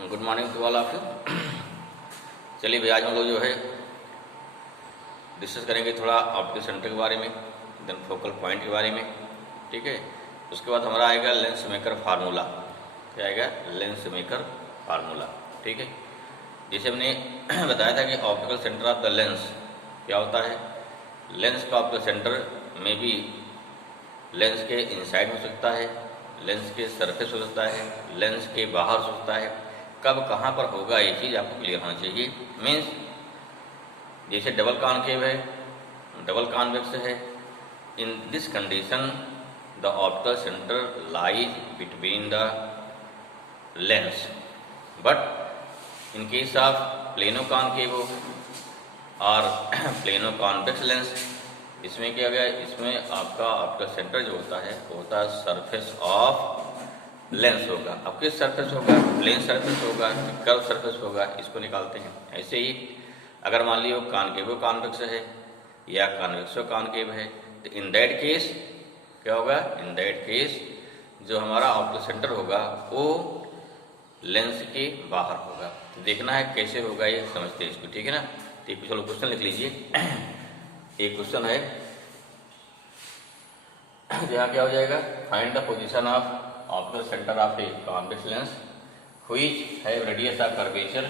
Good morning to all of you. चलिए भैया, आज हम लोग जो है डिस्कस करेंगे थोड़ा ऑप्टिकल सेंटर के बारे में, देन फोकल पॉइंट के बारे में। ठीक है, उसके बाद हमारा आएगा लेंस मेकर फार्मूला। क्या आएगा? Lens maker formula. ठीक है, जैसे हमने बताया था कि optical centre of the lens क्या होता है। लेंस का ऑप्टिकल सेंटर में भी लेंस के इनसाइड हो सकता है, लेंस के सरफेस हो सकता है, लेंस के बाहर हो सकता है। कब कहाँ पर होगा ये चीज़ आपको क्लियर होना चाहिए। मीन्स जैसे डबल कॉन्केव है, डबल कॉन्वेक्स है, in this condition the optical centre lies between the lens. But in case of plano concave और प्लेनो कॉन्वेक्स लेंस, इसमें क्या गया, इसमें आपका ऑप्टिकल सेंटर जो होता है वो होता है सरफेस ऑफ लेंस होगा। अब किस सरफेस होगा? प्लेन सरफेस होगा कि कर्व सरफेस होगा, इसको निकालते हैं। ऐसे ही अगर मान लीजिए कॉन्केवो कॉन्वेक्स है या कॉन्वेक्सो कॉन्केव है, तो इन दैट केस क्या होगा? इन दैट केस जो हमारा ऑप्टिकल सेंटर होगा वो लेंस के बाहर होगा। तो देखना है कैसे होगा, ये समझते हैं इसको। ठीक है ना? तो चलो क्वेश्चन लिख लीजिए। एक क्वेश्चन है, यहाँ क्या हो जाएगा? Find the position of optical centre of a convex lens which have radius of curvature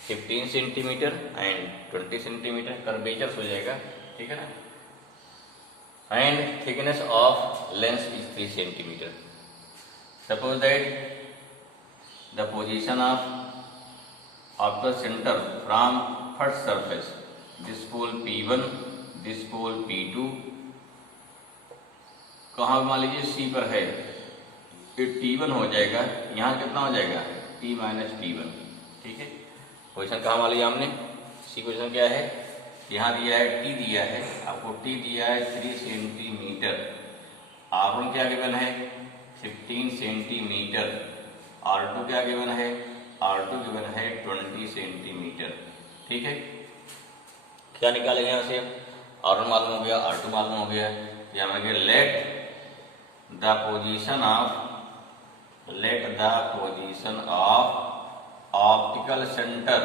15 centimetre and 20 centimetre. Curvature हो जाएगा, ठीक है ना? And thickness of lens is 3 centimetre. Suppose that the position of optical centre from first surface, this pole P1, this pole P2, कहाँ मान लीजिए C पर है, ये T1 हो जाएगा। यहाँ कितना हो जाएगा? T minus T1। ठीक है, पोजिशन कहाँ मान लिया हमने? C पोजिशन क्या है? यहाँ दिया है T, दिया है आपको T दिया है 3 सेंटीमीटर। R1 क्या गिवन है? 15 सेंटीमीटर। R2 क्या गिवन है? R2 गिवन है 20 सेंटीमीटर। ठीक है, क्या निकालेंगे यहाँ से? R1 मालूम हो गया, R2 मालूम हो गया। यहाँ मांगे let the position of optical centre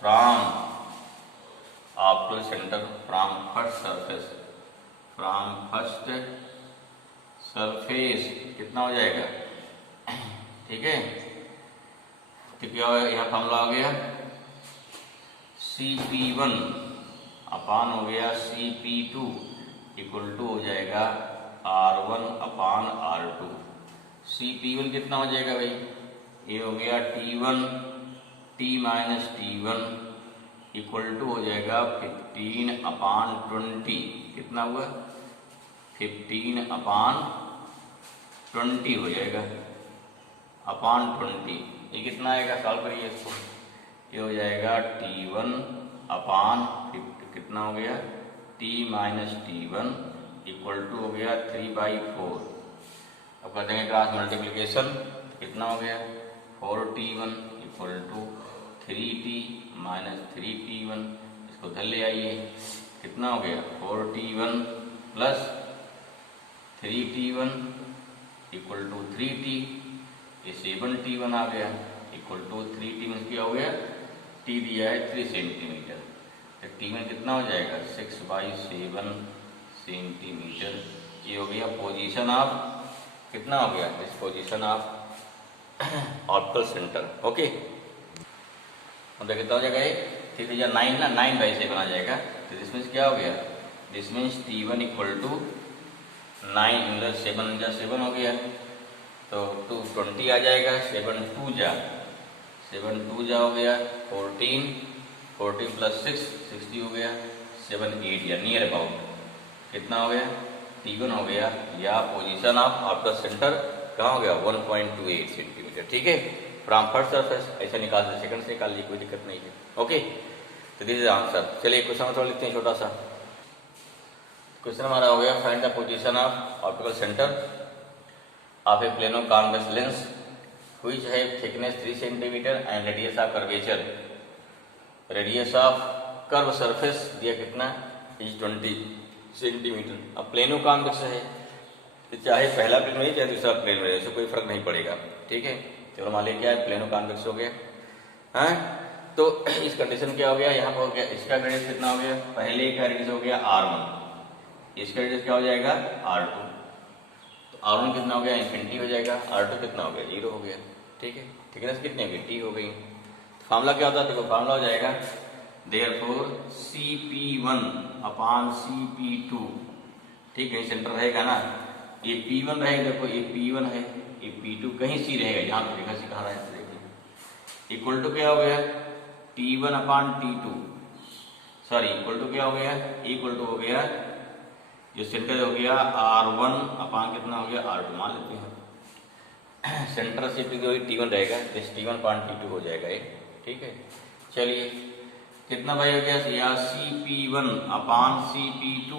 from first surface कितना हो जाएगा? ठीक है, तो क्या हो, यहाँ फॉर्मूला हो गया CP1 अपान हो गया CP2 इक्वल टू हो जाएगा R1 अपान R2। CP1 कितना हो जाएगा भाई? ये हो गया T1, T minus T1 equal to हो जाएगा 15 अपान 20। कितना हुआ? 15 अपान 20 हो जाएगा, अपान 20। ये कितना आएगा? सॉल्व करिए इसको। ये हो जाएगा T1 अपान कितना हो गया? T minus T1 equal to हो गया 3/4। अब कर देंगे क्रॉस मल्टीप्लीकेशन, कितना हो गया? 4T1 equal to 3T minus 3T1। इसको उधर ले आइए, कितना हो गया? 4T1 plus 3T1 equal to 3T, ये 7T1 आ गया इक्वल टू 3T मीन्स क्या हो गया? T दिया है 3 सेंटीमीटर, तो T1 कितना हो जाएगा? 6/7 सेंटीमीटर। ये हो गया पोजीशन ऑफ, कितना हो गया? इस position of optical centre. Okay, तो कितना हो जाएगा? ये 9 ना, 9/7 आ जाएगा। तो दिस मीन्स क्या हो गया? This means T1 equal to 9 + 7 × 7 हो गया, तो 220 आ जाएगा। 7 2 जा हो गया 14, 14 प्लस 6 60 हो गया। 7 8 या नियर अबाउट कितना हो गया? T1 हो गया, या पोजीशन ऑफ ऑप्टिकल सेंटर कहाँ हो गया? 1.28 सेंटीमीटर। ठीक है, फ्रॉम फर्स्ट सरफेस ऐसे निकाल दे, सेकंड से निकाल लीजिए, कोई दिक्कत नहीं है। ओके, तो दिस इज आंसर। चलिए क्वेश्चन थोड़ा लिखते हैं, छोटा सा क्वेश्चन हमारा हो गया, find the position of optical centre of A plano convex lens which have thickness 3 centimetre and radius of curvature. Radius of curve surface दिया कितना? Is 20 centimetre. अब प्लेनो कॉन्वेक्स है, चाहे पहला प्लेन रहे चाहे दूसरा प्लेन रहे, इससे कोई फर्क नहीं पड़ेगा। ठीक है, चलो मान लीजिए क्या है, प्लेनो कॉन्वेक्स हो गया। हाँ, तो इस कंडीशन क्या हो गया, यहाँ पर हो गया इसका रेडियस कितना हो गया, पहले का रेडियस हो गया r1, इसका रेडियस क्या हो जाएगा r2, तो r1 कितना हो गया इन्फिनिटी हो जाएगा, r2 कितना हो गया 0 हो गया। ठीक है, थिकनेस कितनी हो गई t हो गई। तो फार्मूला क्या होता है, देखो फार्मूला हो जाएगा देयरफॉर Cp1 अपान Cp2। ठीक है, सेंटर रहेगा ना, ये P1 रहेगा, देखो ये P1 है, ये P2 कहीं C रहेगा, यहाँ पे देखा सी कहाँ रहेगा, देखिए इक्वल टू क्या हो गया T1 upon T2, sorry equal to क्या हो गया, इक्वल टू हो गया जो सेंटर हो गया R1 अपान कितना हो गया R2 मान लेते हैं। सेंटर से T1 रहेगा, इस T1 अपान T2 हो जाएगा ये। ठीक है, चलिए कितना भाई हो गया, या Cp1 अपान Cp2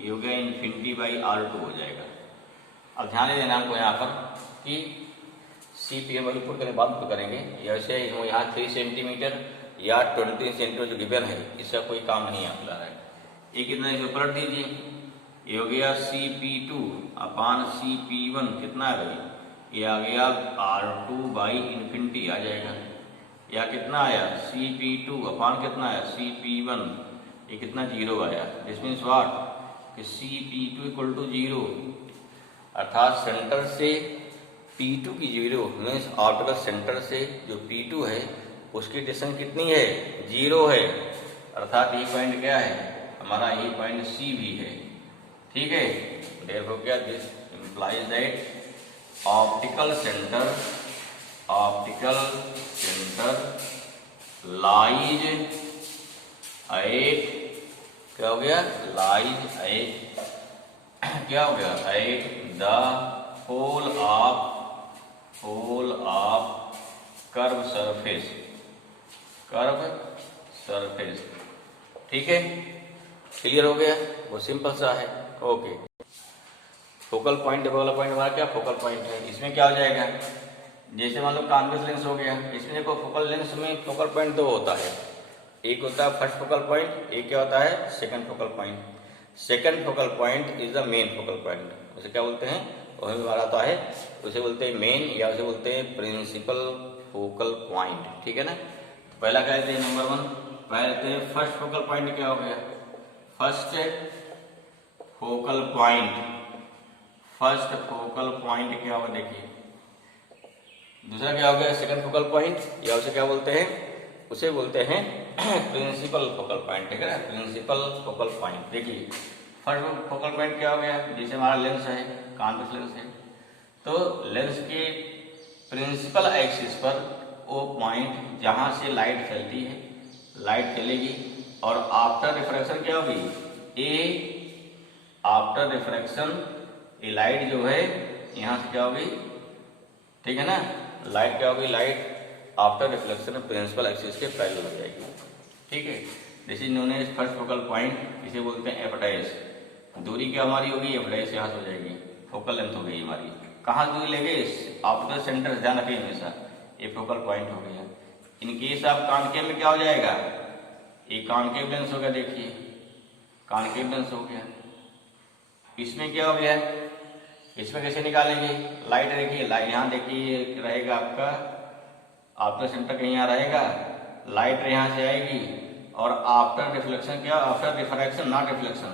ये हो गया इन्फिनिटी बाई R2 हो जाएगा। अब ध्यान देना हमको यहाँ पर कि Cp वैल्यू पुट करने बाद करेंगे, जैसे यहाँ 3 सेंटीमीटर या 20 सेंटीमीटर जो गिवन है इसका कोई काम नहीं आप ला रहा है। ये कितना इसको पलट दीजिए, ये हो गया Cp2 अपान Cp1 कितना है भाई, ये आ गया R2 बाई इन्फिनिटी आ जाएगा, या कितना आया Cp2 अपान कितना आया Cp1, ये कितना 0 आया। दिस मीन्स व्हाट कि Cp2 इक्वल टू 0, अर्थात सेंटर से P2 की 0 मीन्स आउटर सेंटर से जो P2 है उसकी डिस्टेंस कितनी है 0 है, अर्थात ये पॉइंट क्या है हमारा, ये पॉइंट C भी है। ठीक है, देयरफॉर क्या this implies that optical centre lies at क्या हो गया, लाइज एट क्या हो गया, at the pole of curve surface. ठीक है, क्लियर हो गया, वो सिंपल सा है। ओके, फोकल पॉइंट वाला पॉइंट हमारा क्या फोकल पॉइंट है, इसमें क्या हो जाएगा, जैसे मान लो कॉन्वेक्स लेंस हो गया, इसमें देखो फोकल लेंस में फोकल पॉइंट 2 होता है, एक होता है फर्स्ट फोकल पॉइंट, एक क्या होता है second focal point. Second focal point is the main focal point, उसे क्या बोलते हैं, वही हमारा आता है, उसे बोलते हैं मेन या उसे बोलते हैं प्रिंसिपल फोकल पॉइंट। ठीक है ना, पहला क्या कहते हैं नंबर 1, पहले फर्स्ट फोकल पॉइंट क्या हो गया, फर्स्ट फोकल पॉइंट क्या होगा देखिए, दूसरा क्या हो गया सेकंड फोकल पॉइंट, या उसे क्या बोलते हैं, उसे बोलते हैं प्रिंसिपल फोकल पॉइंट। ठीक है ना, प्रिंसिपल फोकल पॉइंट। देखिए फर्स्ट फोकल पॉइंट क्या हो गया, जैसे हमारा लेंस है कॉन्वेक्स लेंस है, तो लेंस के प्रिंसिपल एक्सिस पर वो पॉइंट जहां से लाइट चलती है, लाइट चलेगी और आफ्टर रिफ्रैक्शन क्या होगी, आफ्टर रिफ्रैक्शन ये लाइट जो है यहाँ से क्या होगी, ठीक है ना, लाइट क्या होगी, light after reflection principal axis के पैरेलल हो जाएगी। ठीक है, this is known as first focal point, इसे बोलते हैं एफ डैश। दूरी क्या हमारी होगी, एफ डैश यहाँ से हो जाएगी, फोकल लेंथ हो गई हमारी। कहाँ दूरी लेंगे, आफ्टर सेंटर, ध्यान रखिए हमेशा, ये फोकल पॉइंट हो गया। इन केस ऑफ कॉन्केव में क्या हो जाएगा, ये कॉन्केव लेंस हो गया, देखिए कॉन्केव लेंस हो गया। इसमें क्या हो गया, इसमें कैसे निकालेंगे, लाइट देखिए, लाइट यहाँ देखिए रहेगा आपका आफ्टर सेंटर कहीं यहाँ रहेगा, लाइट यहाँ से आएगी और आफ्टर रिफ्लेक्शन क्या, after refraction not reflection,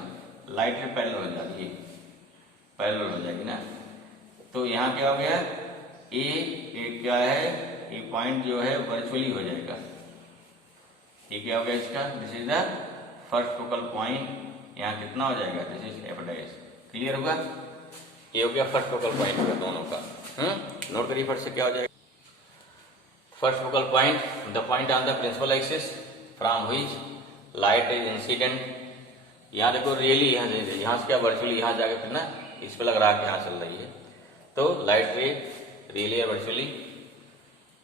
light में पैरेलल हो जाती है, पैरेलल हो जाएगी ना। तो यहाँ क्या हो गया, ये क्या है, ये पॉइंट जो है वर्चुअली हो जाएगा। ये क्या हो गया इसका, this is the first focal point, यहाँ कितना हो जाएगा, this is F dash. Clear होगा, ये हो गया फर्स्ट फोकल पॉइंट का दोनों का। नोट करिए फर्स्ट से क्या हो जाएगा, first focal point the point on the principal axis from which light is incident. यहाँ देखो रियली यहाँ से क्या वर्चुअली यहाँ जाके फिर ना इस पे लग रहा है कि यहाँ चल रही है, तो light ray really virtually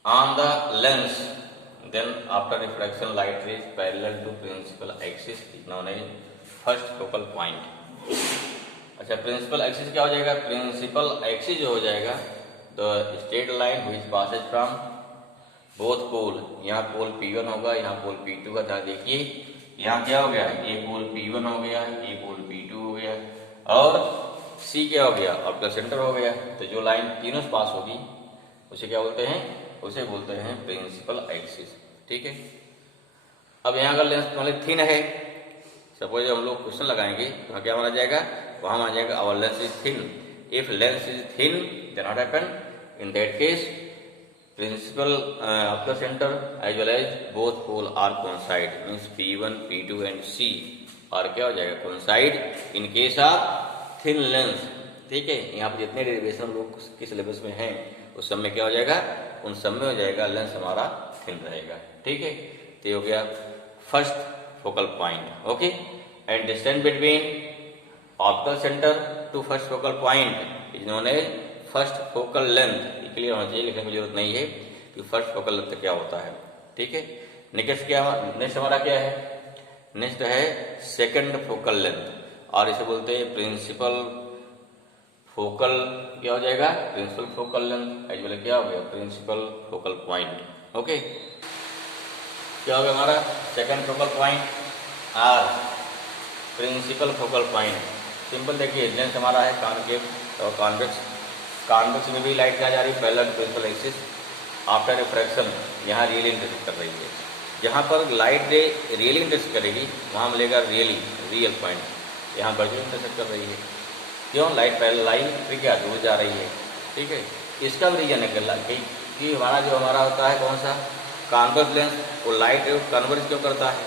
on the lens, then after refraction light ray parallel to principal axis known as first focal point. अच्छा, प्रिंसिपल एक्सिस क्या हो जाएगा, प्रिंसिपल एक्सिस जो हो जाएगा the straight line which passes from both pole, यहाँ pole P1 होगा, यहाँ पोल P2 का था। देखिए यहाँ क्या हो गया, ये पोल P1 हो गया, ये पोल P2 हो गया, और सी क्या हो गया, ऑप्टिकल सेंटर हो गया। तो जो लाइन तीनों से पास होगी उसे क्या बोलते हैं, उसे बोलते हैं प्रिंसिपल एक्सिस। ठीक है। अब यहाँ का लेंस मान थिन है, सपोज हम लोग क्वेश्चन लगाएंगे तो क्या माना जाएगा, वहां माना जाएगा our lens is thin. If lens is thin then what happen, in that case principal optical centre as well as both pole are coincide, means P1 P2 and C और क्या हो जाएगा, coincide in case of thin lens. ठीक है। यहाँ पर जितने derivation लोग के सिलेबस में हैं उस सब में क्या हो जाएगा, उन सब में हो जाएगा लेंस हमारा थिन रहेगा। ठीक है। तो ये हो गया first focal point. Okay. And distance between optical centre to first focal point is known as first focal length. Clear होना चाहिए, लिखने की जरूरत नहीं है कि फर्स्ट फोकल लेंथ क्या होता है। ठीक है। नेक्स्ट हमारा क्या है, नेक्स्ट है सेकंड फोकल लेंथ और इसे बोलते हैं प्रिंसिपल फोकल, क्या हो जाएगा, principal focal length as well क्या हो गया, प्रिंसिपल फोकल पॉइंट। ओके। क्या हो गया हमारा second focal point or principal focal point. Simple देखिए, लेंस हमारा है कॉनकेव और कॉन्वेक्स। कॉन्वेक्स में भी लाइट क्या जा रही है, parallel to principal axis. After refraction यहाँ रियली इंटरसेक्ट कर रही है, जहाँ पर लाइट रे रियली इंटरसेक्ट करेगी वहाँ मिलेगा रियल पॉइंट, यहाँ वर्चुअली इंटरसेक्ट कर रही है। क्यों, लाइट पैरेलल लाइन फिर क्या दूर जा रही है। ठीक है। इसका भी रीजन है कि हमारा जो हमारा होता है कौन सा, कॉन्वर्स लेंस, वो लाइट कन्वर्ज क्यों करता है,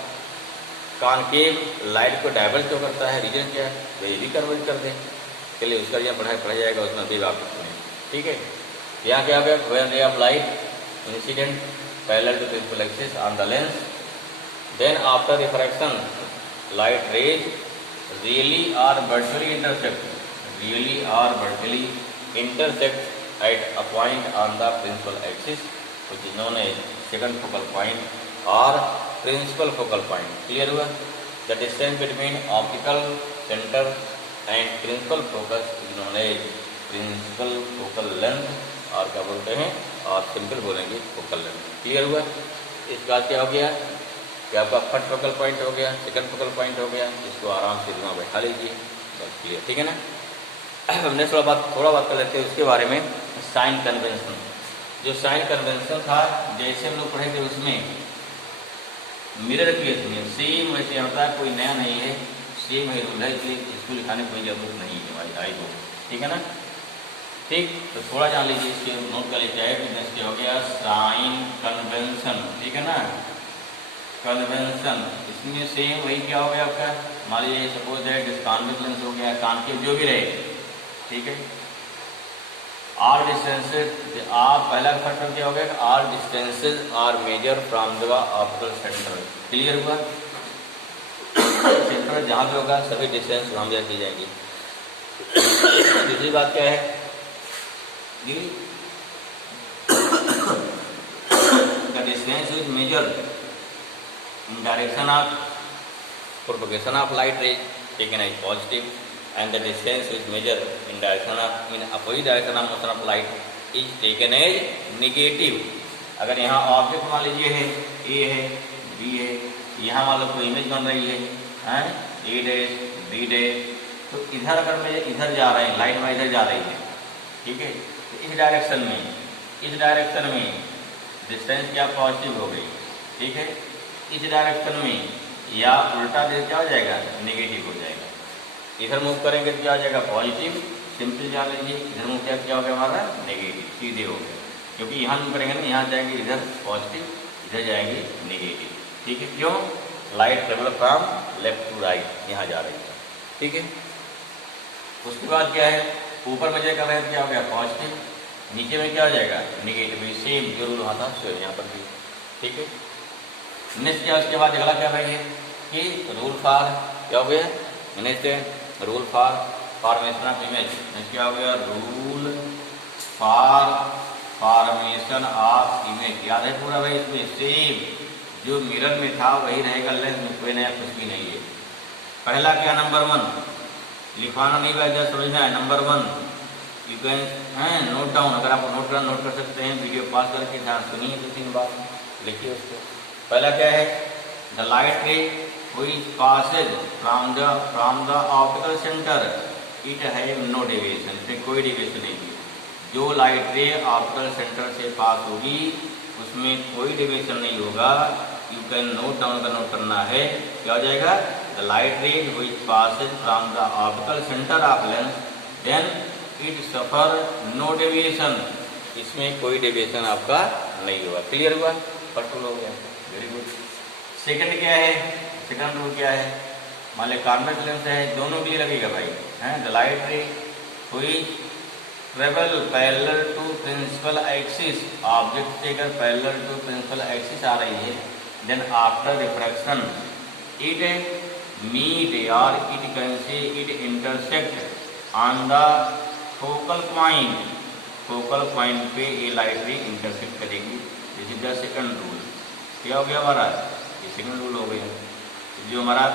कॉनकेव लाइट को डाइवर्ज क्यों करता है, रीजन क्या है, वे भी कन्वर्ज कर दें। चलिए उसका रीजन पढ़ा जाएगा, उसमें भी आप सुनें। ठीक है। यहाँ क्या हो गया, when ray of light incident parallel to principal axis on the lens, then after refraction light rays really or virtually intersect at a point on the principal axis which is known as second focal point or principal focal point. Clear हुआ। The distance between optical centre and principal focus is known as principal focal length और क्या बोलते हैं, और simple बोलेंगे focal length. Clear हुआ। इसके बाद क्या हो गया, क्या आपका फर्स्ट फोकल पॉइंट हो गया, सेकंड फोकल पॉइंट हो गया, इसको आराम से दिमाग बैठा लीजिए, बस क्लियर। ठीक है ना। हमने थोड़ा बात कर लेते हैं उसके बारे में, साइन कन्वेंशन। जो साइन कन्वेंशन था जैसे हम लोग पढ़े थे उसमें मिरर केस में सेम वैसे होता है, कोई नया नहीं है, सेम है रूल है, इसलिए इसको लिखाने की कोई जरूरत नहीं है भाई, आई हो। ठीक है ना। ठीक, तो थोड़ा जान लीजिए, इसके नोट कर लेते हैं। बिजनेस क्या हो गया, साइन कन्वेंशन। ठीक है ना, कन्वेंशन, इसमें सेम वही क्या हो गया आपका, मान लीजिए सपोज दैट कॉन्वेक्स लेंस हो गया, कॉनकेव जो भी रहे। ठीक है। आर डिस्टेंसेज, आप पहला फैक्टर क्या हो गया, are distances are measure from the optical centre. Clear हुआ। सेंटर जहाँ भी होगा सभी डिस्टेंस वहाँ मेजर की जाएंगी। दूसरी बात क्या है, the distance is measured in direction of propagation of light rays taken as positive, and the distance is measured in opposite direction of motion of light is taken as negative। अगर यहाँ object मान लीजिए है ए है B है, यहाँ मान लो कोई इमेज बन रही है ए डैश बी डैश, तो इधर अगर मैं इधर जा रहे हैं, लाइट में इधर जा रही है। ठीक है। तो इस डायरेक्शन में डिस्टेंस क्या पॉजिटिव हो गई। ठीक है। इस डायरेक्शन में या उल्टा दे क्या हो जाएगा, नेगेटिव हो जाएगा। इधर मूव करेंगे तो क्या हो जाएगा, पॉजिटिव, सिंपल जान लीजिए। इधर मूव क्या हो गया हमारा, नेगेटिव, सीधे हो गया, क्योंकि यहाँ मूव करेंगे ना, यहाँ जाएंगे इधर पॉजिटिव, इधर जाएंगे नेगेटिव। ठीक है। क्यों, light travel from left to right, यहाँ जा रही है। ठीक है। उसके बाद क्या है, ऊपर में जाएगा रहे क्या हो गया, पॉजिटिव, नीचे में क्या हो जाएगा, नेगेटिव। सेम जो रूल वहाँ था सो यहाँ पर भी। ठीक है। नेक्स्ट क्या, उसके बाद अगला क्या है कि रूल फॉर क्या हो गया, next rule for formation of image. Next क्या हो गया, rule for formation of image. याद है पूरा भाई, इसमें सेम जो मिरर में था वही रहेगा, लेंस में कोई नया कुछ भी नहीं है। पहला क्या, नंबर 1 लिखवाना नहीं है, जस्ट समझना है। Number 1 you can note down, अगर आप नोट कर सकते हैं, वीडियो पास करके ध्यान सुनिए 2-3 बार, लिखिए उसको। पहला क्या है, the light ray which passes from the optical center it have no deviation, इसमें कोई डेविएशन नहीं है। जो लाइट रे ऑप्टिकल सेंटर से पास होगी उसमें कोई डेविएशन नहीं होगा। यू कैन नोट डाउन का नोट करना है, क्या हो जाएगा, the light ray which passes from the optical centre of lens then it suffer no deviation, इसमें कोई डेविएशन आपका नहीं होगा। क्लियर हुआ, फर्स्ट रूल हो गया, वेरी गुड। सेकंड क्या है, सेकंड रूल क्या है, मान ली कॉन्वेक्स लेंस है, दोनों के लिए लगेगा भाई, हैं, द लाइट रे हुई travel parallel to principal axis, object से अगर पैरेलल टू प्रिंसिपल एक्सिस आ रही है then after refraction it meet or it can say it intersect on the focal point, focal point पे ये लाइट रे इंटरसेक्ट करेगी। This is the second rule. क्या हो गया हमारा, ये सेकंड रूल हो गया। जो हमारा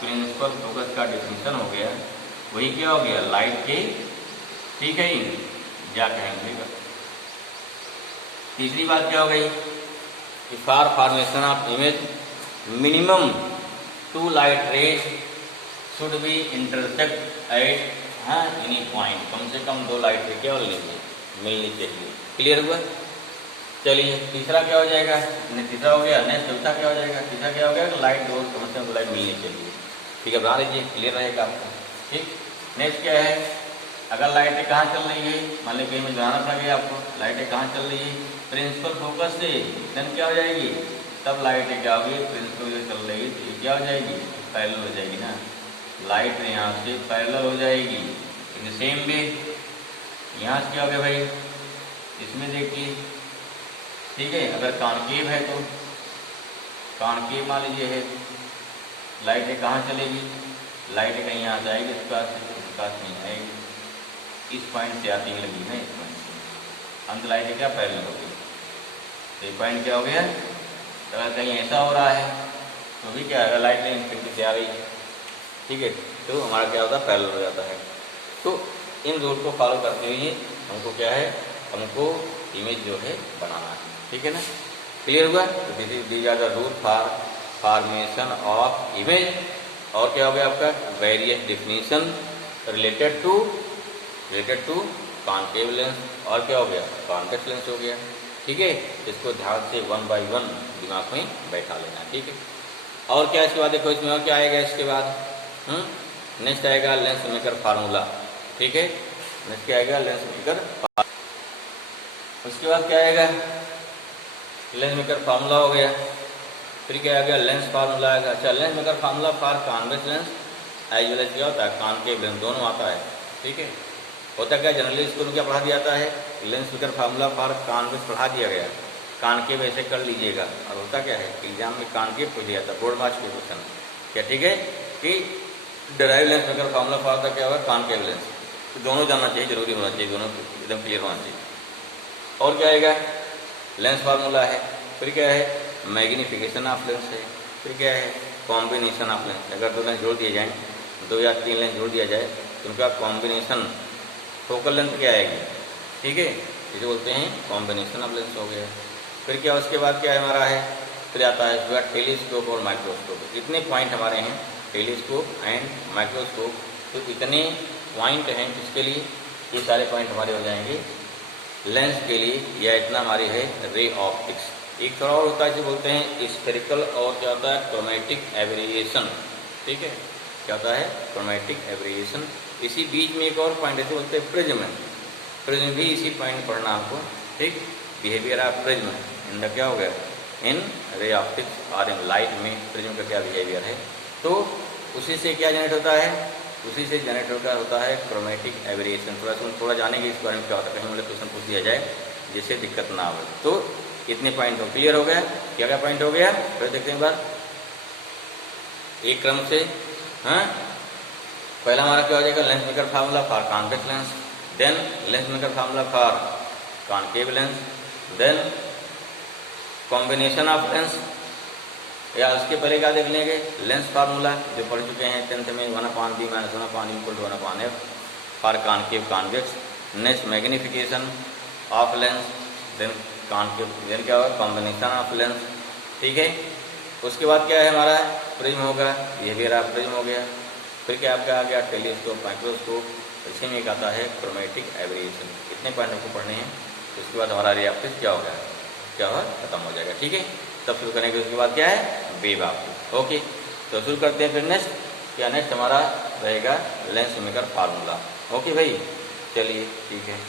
प्रिंसिपल फोकस का डिफिनेशन हो गया वही क्या हो गया, लाइट के, ठीक है ही क्या कहेंगे। तीसरी बात क्या हो गई, for formation of image minimum 2 light rays should be intersect at any point, कम से कम 2 लाइट रे क्या लेंगे, मिलनी चाहिए। क्लियर हुआ। चलिए तीसरा क्या हो जाएगा, तीसरा हो गया, नेक्स्ट चौथा क्या हो जाएगा, तीसरा क्या हो गया, लाइट दो कम से कम 2 लाइट मिलनी चाहिए। ठीक है, बना लीजिए, क्लियर रहेगा आपको। ठीक, नेक्स्ट क्या है, अगर लाइटें कहाँ चल रही है, मान लीजिए कहीं में जाना पड़ गया आपको, लाइटें कहाँ चल रही है, प्रिंसिपल फोकस से, देन क्या हो जाएगी, तब लाइटें क्या होगी, प्रिंसिपल जो चल रही है तो ये क्या हो जाएगी, पैरेलल हो जाएगी ना, लाइट यहाँ से पैरेलल हो जाएगी। इन सेम वे यहाँ से क्या हो गया भाई, इसमें देखिए, ठीक है, अगर कॉन्केव है तो कॉन्केव मान लीजिए है, लाइटें कहाँ चलेगी, लाइटें कहीं यहाँ से आएगी, इसके पास नहीं आएगी, इस पॉइंट से आती है लगी ना, इस पॉइंट से अंत लाइटें क्या पैरेलल हो गई। तो ये पॉइंट क्या हो गया, अगर कहीं ऐसा हो रहा है तो भी क्या, अगर लाइट इनफिनिटी से आ रही है, ठीक है, तो हमारा क्या होता है, पैरेलल हो जाता है। तो इन रूल को फॉलो करते हुए हमको क्या है, हमको इमेज जो है बनाना है, ठीक है ना। क्लियर हुआ। तो these are the rule for formation of image. और क्या हो गया आपका, various definition related to concave lens, और क्या हो गया, कॉन्वेक्स लेंस हो गया। ठीक है, इसको ध्यान से 1 बाय 1 दिमाग में बैठा लेना, ठीक है। और क्या इसके बाद देखो, इसमें और क्या आएगा, इसके बाद नेक्स्ट आएगा लेंस मेकर फार्मूला, ठीक है, नेक्स्ट क्या आएगा, लेंस मेकर। उसके बाद क्या आएगा, लेंस मेकर फार्मूला हो गया, फिर क्या आ गया, लेंस फार्मूला आएगा। अच्छा, lens maker formula for convex lens as well as क्या होता है, कॉन्केव लेंस, दोनों आता है, ठीक है। होता क्या, जनरली स्कूल में क्या पढ़ा दिया जाता है, lens maker formula for convex पढ़ा दिया गया, कॉन्केव ऐसे कर लीजिएगा। और होता क्या है, एग्जाम में कॉन्केव पूछ दिया था, बोर्ड मार्क्स के क्वेश्चन क्या, ठीक है, कि derive lens maker formula for the क्या होगा, कॉन्केव लेंस, तो दोनों जानना चाहिए, जरूरी होना चाहिए, दोनों एकदम क्लियर होना चाहिए। और क्या आएगा, लेंस फार्मूला है, फिर क्या है, मैग्नीफिकेशन ऑफ लेंस है, फिर क्या है, कॉम्बिनेशन ऑफ लेंस। अगर 2 लेंस जोड़ दिए जाएँ, 2 या 3 लेंस जोड़ दिया जाए तो उनका कॉम्बिनेशन फोकल लेंथ क्या आएगी, ठीक है, इसे बोलते हैं कॉम्बिनेशन ऑफ लेंस हो गया। फिर क्या, उसके बाद क्या हमारा है, फिर आता है इसके बाद टेलीस्कोप और माइक्रोस्कोप। इतने पॉइंट हमारे हैं, टेलीस्कोप एंड माइक्रोस्कोप, तो इतने पॉइंट हैं किसके लिए, ये सारे पॉइंट हमारे हो जाएंगे लेंस के लिए, या इतना हमारी है रे ऑप्टिक्स। एक थोड़ा और होता है जो बोलते हैं स्फेरिकल, और क्या होता है, क्रोमेटिक एब्रिएशन, ठीक है, क्या होता है, क्रोमेटिक एब्रिएशन। इसी बीच में एक और पॉइंट ऐसे बोलते हैं प्रिज्म, प्रिज्म भी इसी पॉइंट पढ़ना आपको, ठीक, behaviour of prism in the क्या हो गया, इन रे ऑप्टिक्स और इन लाइट में प्रिज्म का क्या बिहेवियर है। तो उसी से क्या जनरेट होता है, उसी से जनरेट होता है क्रोमेटिक एब्रिएशन। थोड़ा जानेंगे इस बारे में क्या होता है, कहीं मुझे क्वेश्चन पूछ दिया जाए जिससे दिक्कत ना हो। तो इतने पॉइंट हो, क्लियर हो गया, क्या क्या पॉइंट हो गया, फिर देखते हैं एक बार एक क्रम से। हाँ, पहला हमारा क्या हो जाएगा, lens maker formula for convex lens, then lens maker formula for concave lens, then combination of lens, या उसके पहले क्या देख लेंगे, लेंस फार्मूला जो पढ़ चुके हैं 10th में, 1/b - 1/1 for concave convex. Next magnification of lens, then concave, then क्या होगा, कॉम्बिनेशन ऑफ लेंस, ठीक है। उसके बाद क्या है हमारा, प्रिज्म होगा, बिहेवियर ऑफ प्रिज्म हो गया। फिर क्या आपका आ गया, टेलीस्कोप, माइक्रोस्कोप, इसी में एक आता है क्रोमेटिक एब्रिएशन। कितने पॉइंट आपको पढ़ने हैं, उसके बाद हमारा रिएक्टिव क्या होगा, क्या होगा, खत्म हो जाएगा। ठीक है, तब शुरू करने के उसके बाद क्या है, वेव आपको। ओके, तो शुरू करते हैं फिर नेक्स्ट। क्या नेक्स्ट हमारा रहेगा लेंस मेकर फार्मूला। ओके भाई, चलिए ठीक है।